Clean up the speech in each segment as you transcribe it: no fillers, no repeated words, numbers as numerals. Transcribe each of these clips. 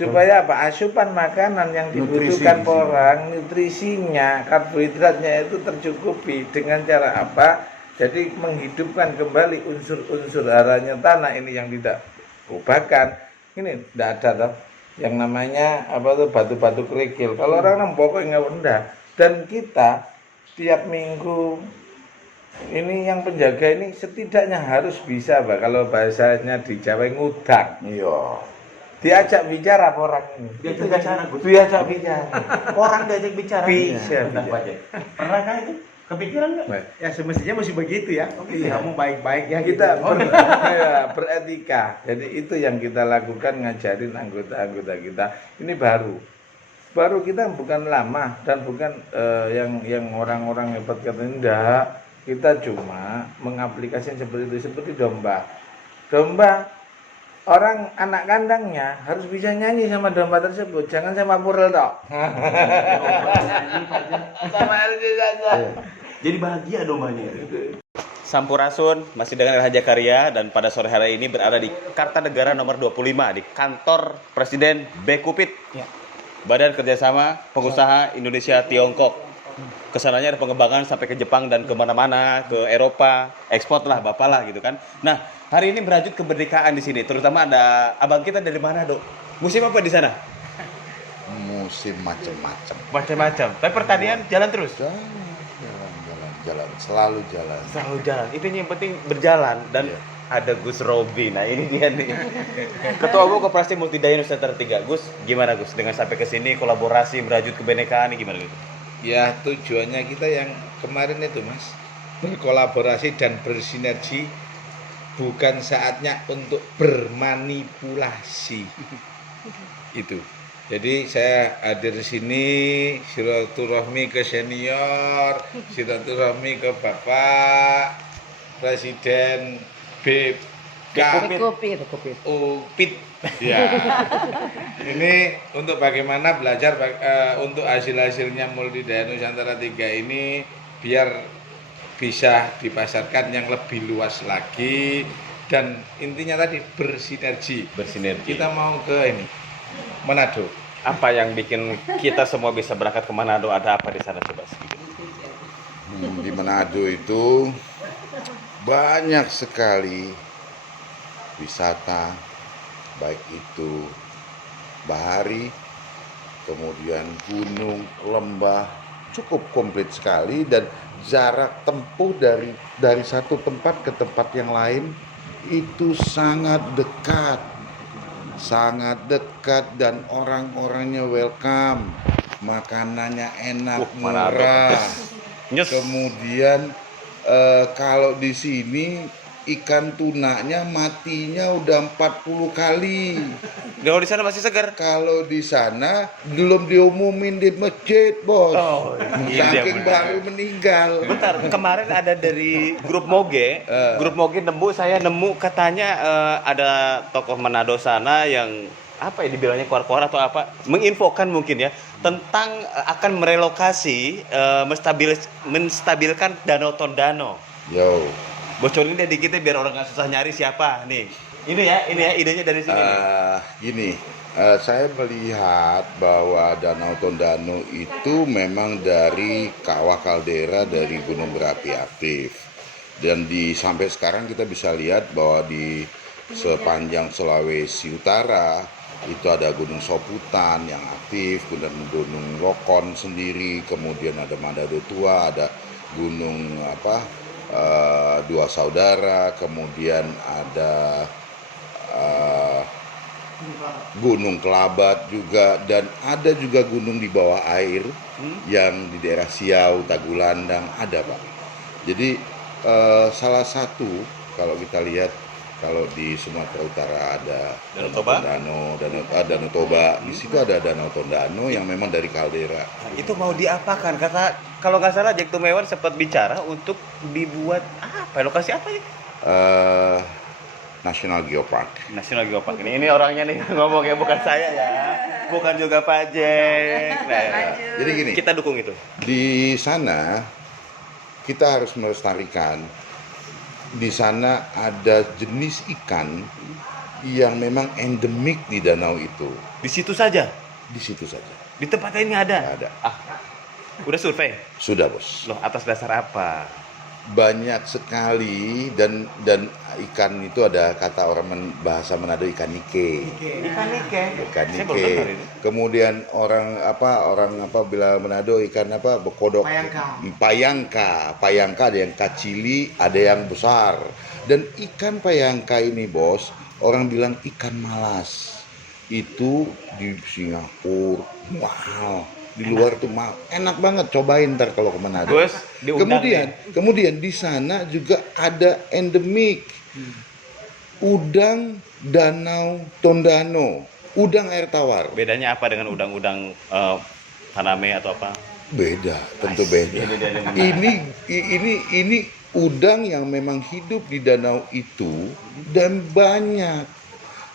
supaya apa? Asupan makanan yang dibutuhkan orang, nutrisinya, karbohidratnya itu tercukupi. Dengan cara apa? Jadi menghidupkan kembali unsur-unsur haranya tanah ini yang tidak ubahkan. Ini tidak ada toh yang namanya apa tuh batu-batu kerikil. Kalau orang nempoknya nggak rendah. Dan kita tiap minggu ini yang penjaga ini setidaknya harus bisa, Pak. Kalau bahasanya di Jawa ngudang. Iya. Diajak bicara orang ini. Diajak bicara, Gus. Diajak bicara. Orang diajak bicara. Bisa. Tentang pajak. Pernahkah itu? Kepikiran nggak? Ya semestinya mesti begitu ya. Kamu baik-baik ya. Kita beretika. Jadi itu yang kita lakukan, ngajarin anggota-anggota kita. Ini baru kita bukan lama dan bukan yang orang-orang hebat katanya enggak. Kita cuma mengaplikasikan seperti itu, seperti domba. Orang anak kandangnya harus bisa nyanyi sama domba tersebut, jangan sama purel tok. Sama LG saja. Jadi bahagia dombanya. Sampurasun masih dengan Raja Karya dan pada sore hari ini berada di Kartanegara nomor 25 di kantor Presiden Bekupit, Badan Kerjasama Pengusaha Indonesia Tiongkok. Kesananya ada pengembangan sampai ke Jepang dan kemana-mana, ke Eropa, ekspor lah bapak lah gitu kan. Nah hari ini berlanjut kemerdekaan di sini, terutama ada abang kita dari mana dok? Musim apa di sana? Musim macam-macam. Macam-macam. Tapi pertanian jalan terus. Jalan, selalu jalan. Selalu jalan. Itu yang penting berjalan dan ada Gus Robi. Nah ini dia nih. Ketua Umum Koperasi Multidaya Nusantara 3. Gus, gimana Gus dengan sampai ke sini kolaborasi merajut kebinekaan ini gimana Gus? Ya tujuannya kita yang kemarin itu Mas, berkolaborasi dan bersinergi, bukan saatnya untuk bermanipulasi. Itu. Jadi saya hadir di sini silaturahmi ke senior, silaturahmi ke Bapak Presiden Bekupit. Ya. Ini untuk bagaimana belajar untuk hasil-hasilnya Multidaya Nusantara 3 ini biar bisa dipasarkan yang lebih luas lagi dan intinya tadi bersinergi. Kita mau ke ini Manado. Apa yang bikin kita semua bisa berangkat ke Manado? Ada apa di sana coba sedikit? Di Manado itu banyak sekali wisata, baik itu bahari, kemudian gunung, lembah, cukup komplit sekali dan jarak tempuh dari satu tempat ke tempat yang lain itu sangat dekat dan orang-orangnya welcome, makanannya enak, murah. Kemudian kalau di sini ikan tunanya matinya udah 40 kali. Kalau di sana masih segar. Kalau di sana belum diumumin di masjid, Bos. Oh, saking baru meninggal. Bentar, kemarin ada dari grup Moge saya nemu katanya ada tokoh Manado sana yang apa ya dibilangnya keluar-keluar atau apa, menginfokan mungkin ya tentang akan merelokasi menstabilkan Danau Tondano. Yo. Bocorin deh dikit biar orang nggak susah nyari siapa nih. Ini ya idenya dari sini. Gini, saya melihat bahwa Danau Tondano itu memang dari kawah kaldera dari gunung berapi aktif. Dan sampai sekarang kita bisa lihat bahwa di sepanjang Sulawesi Utara itu ada Gunung Soputan yang aktif, Gunung Lokon sendiri, kemudian ada Manado Tua, ada Gunung Dua Saudara, kemudian ada Gunung Kelabat juga, dan ada juga gunung di bawah air yang di daerah Siau, Tagulandang ada Pak. Jadi salah satu kalau kita lihat kalau di Sumatera Utara ada Danau Toba, di situ ada Danau Tondano yang memang dari kaldera. Nah, itu mau diapakan? Kata kalau nggak salah Jack Tumewan sempat bicara untuk dibuat apa? Lokasi apa ya? National Geopark. National Geopark ini orangnya nih ngomongnya bukan saya ya, bukan juga Pak Jack. Nah, jadi gini, kita dukung itu. Di sana kita harus melestarikan. Di sana ada jenis ikan yang memang endemik di danau itu. Di situ saja. Di situ saja. Di tempat lain nggak ada. Nggak ada. Udah survei. Sudah, Bos. Loh, atas dasar apa? Banyak sekali dan ikan itu ada kata bahasa Manado ikan nike. Ikan nike. Ikan Saya baru nike. dengar ini. Kemudian orang bila Manado ikan bekodok. Payangka ada yang kacili, ada yang besar. Dan ikan payangka ini, Bos, orang bilang ikan malas. Itu di Singapura mahal. Di luar tuh mahal. Enak banget, cobain ntar kalau ke Manado. Terus diundang Kemudian di sana juga ada endemik. Udang Danau Tondano, udang air tawar. bedanya apa dengan udang-udang Paname atau apa? Beda, tentu beda. Ini udang yang memang hidup di danau itu dan banyak.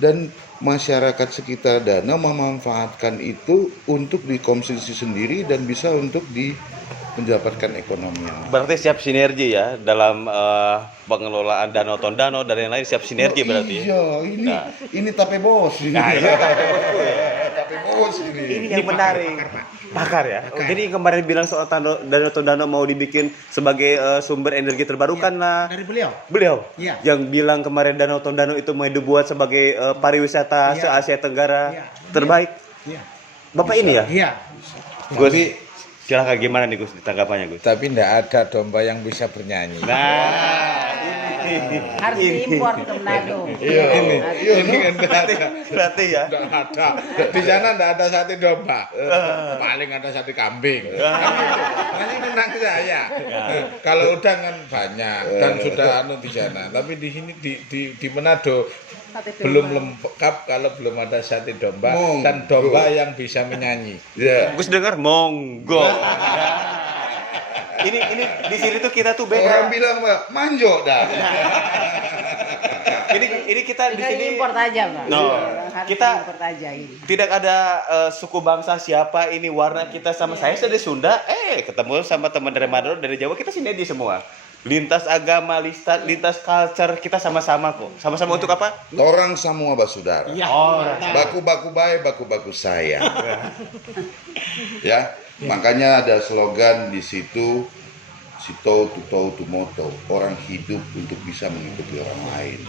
Dan masyarakat sekitar danau memanfaatkan itu untuk dikonsumsi sendiri dan bisa untuk mendapatkan ekonomi yang Berarti siap sinergi ya dalam pengelolaan Danau Tondano dan yang lain siap sinergi berarti ya? Iya, ini tape bos ini. Tape bos ini. Ini yang menarik. Pakar ya? Oh, jadi kemarin bilang soal Danau Tondano mau dibikin sebagai sumber energi terbarukan lah. Dari beliau. Beliau Iya. yang bilang kemarin Danau Tondano itu mau dibuat sebagai pariwisata Iya. se-Asia Tenggara Iya. terbaik. Iya. Bapak ini ya? Iya. Gus, silahkan gimana nih Gus ditanggapannya Gus? Tapi tidak ada domba yang bisa bernyanyi. Nah, Harus diimpor ke Manado. ini kan berarti ya. tidak ada. Di sana tidak ada sate domba. Paling ada sate kambing. Nanti menang saya. Kalau udang kan banyak dan sudah di sana. Tapi di sini di Manado belum lengkap kalau belum ada sate domba dan domba yang bisa menyanyi. Ya. Gus dengar monggo. Ini di sini tuh kita tuh Orang beda. bilang manjo dah. Ini kita di Tinggal sini import aja, Pak. No. Harus Kita- import aja ini. tidak ada suku bangsa siapa ini warna kita sama saya dari Sunda ketemu sama teman dari Madura dari Jawa kita sinergi semua lintas agama lintas culture kita sama-sama kok sama-sama untuk apa Orang semua basudara. Baku-baku baik, baku-baku sayang. Ya, makanya ada slogan di situ, sito tuto tumoto, orang hidup untuk bisa mengikuti orang lain.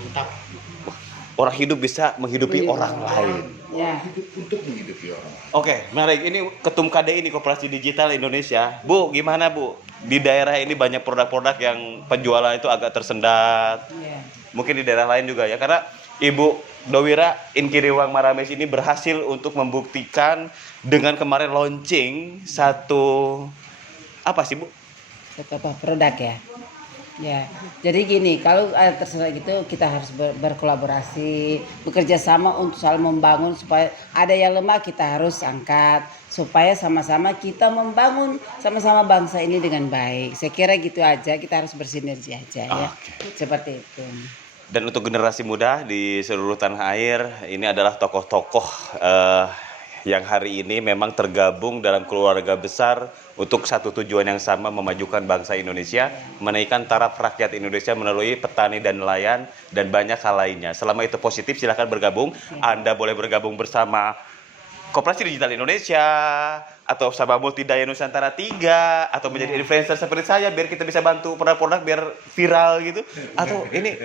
orang hidup bisa menghidupi orang lain. Ya. Hidup untuk menghidupi orang lain. Oke, menarik. Ini Ketum KDI ini Koperasi Digital Indonesia. Bu, gimana Bu? Di daerah ini banyak produk-produk yang penjualan itu agak tersendat. Ya. Mungkin di daerah lain juga ya. Karena Ibu Dowira Inkiriwang Maramis ini berhasil untuk membuktikan dengan kemarin launching satu apa sih Bu? Satu apa produk ya. Ya, jadi gini, kalau terserah gitu kita harus berkolaborasi, bekerja sama untuk saling membangun supaya ada yang lemah kita harus angkat supaya sama-sama kita membangun sama-sama bangsa ini dengan baik. Saya kira gitu aja, kita harus bersinergi aja ya. Seperti itu. Dan untuk generasi muda di seluruh tanah air, ini adalah tokoh-tokoh yang hari ini memang tergabung dalam keluarga besar untuk satu tujuan yang sama, memajukan bangsa Indonesia, menaikkan taraf rakyat Indonesia melalui petani dan nelayan, dan banyak hal lainnya. Selama itu positif, silahkan bergabung. Anda boleh bergabung bersama Koperasi Digital Indonesia, atau sama Multidaya Nusantara 3, atau menjadi influencer seperti saya, biar kita bisa bantu produk-produk biar viral gitu. Atau ini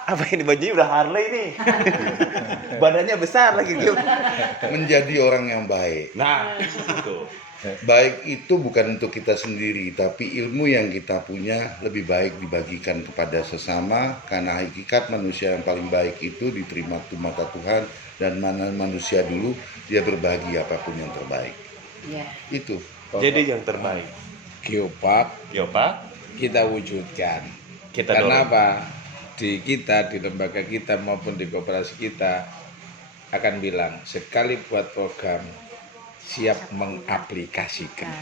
apa ini bajunya udah Harley nih. Badannya besar lagi gitu. Menjadi orang yang baik. Nah, itu. Baik itu bukan untuk kita sendiri, tapi ilmu yang kita punya lebih baik dibagikan kepada sesama, karena hakikat manusia yang paling baik itu diterima di mata Tuhan, dan mana manusia dulu dia berbagi apapun yang terbaik. Ya. Itu. Jadi yang terbaik. Geopark Yo Pak, kita wujudkan. kita Karena dorong. apa? Di kita, di lembaga kita maupun di koperasi kita akan bilang sekali buat program siap mengaplikasikan.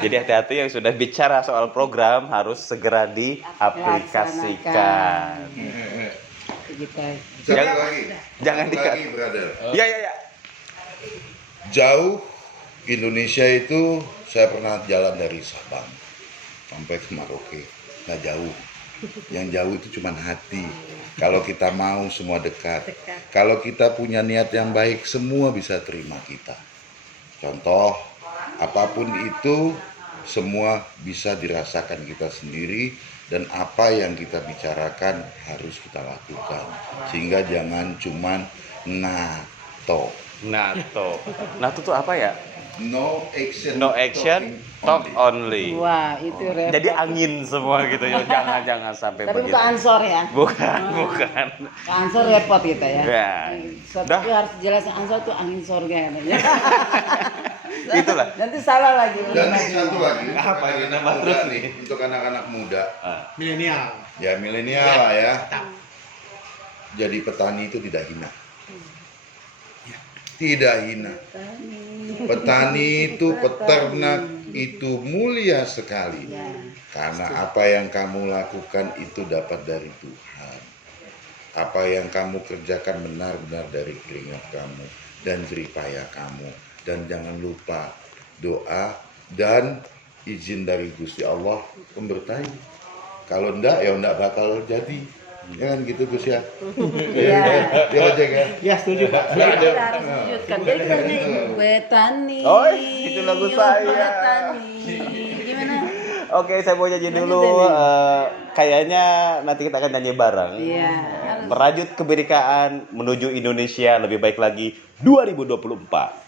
Jadi hati-hati yang sudah bicara soal program harus segera diaplikasikan. Kita Jangan dikat. lagi, brother. Ya. Jauh Indonesia itu saya pernah jalan dari Sabang sampai ke Merauke, nggak jauh. Yang jauh itu cuma hati. Kalau kita mau, semua dekat. Kalau kita punya niat yang baik, semua bisa terima kita. Contoh, apapun itu, semua bisa dirasakan kita sendiri, dan apa yang kita bicarakan harus kita lakukan. Sehingga jangan cuman NATO. NATO tuh apa ya? No action, No action, talk only. Wah, itu repot. Jadi angin semua gitu ya. Jangan sampai Tapi begitu. bukan ansor ya. Bukan. Ke ansor repot gitu ya. Ya. Tapi harus jelasin ansor tuh angin sorga katanya. Itulah. Nanti salah lagi. Dan satu lagi, Apa ini nama terus nih? Untuk anak-anak muda, Milenial. ya milenial lah ya. Jadi petani itu tidak hina. Tidak hina. Petani itu, peternak itu mulia sekali. Karena apa yang kamu lakukan itu dapat dari Tuhan. Apa yang kamu kerjakan benar-benar dari keringat kamu dan jeripaya kamu. Dan jangan lupa doa dan izin dari Gusti Allah pembertai. Kalau enggak ya enggak bakal jadi. Ya kan gitu Gus ya. Iya. Ya ojek ya. Ya setuju Pak. Kita harus wujudkan. Jadi kita ini petani. Oh, itu lagu saya. Petani. Gimana? Oke, saya mau nyanyi Lanjut dulu. deh, Kayaknya nanti kita akan nyanyi bareng. Iya. Merajut kebinekaan menuju Indonesia lebih baik lagi 2024.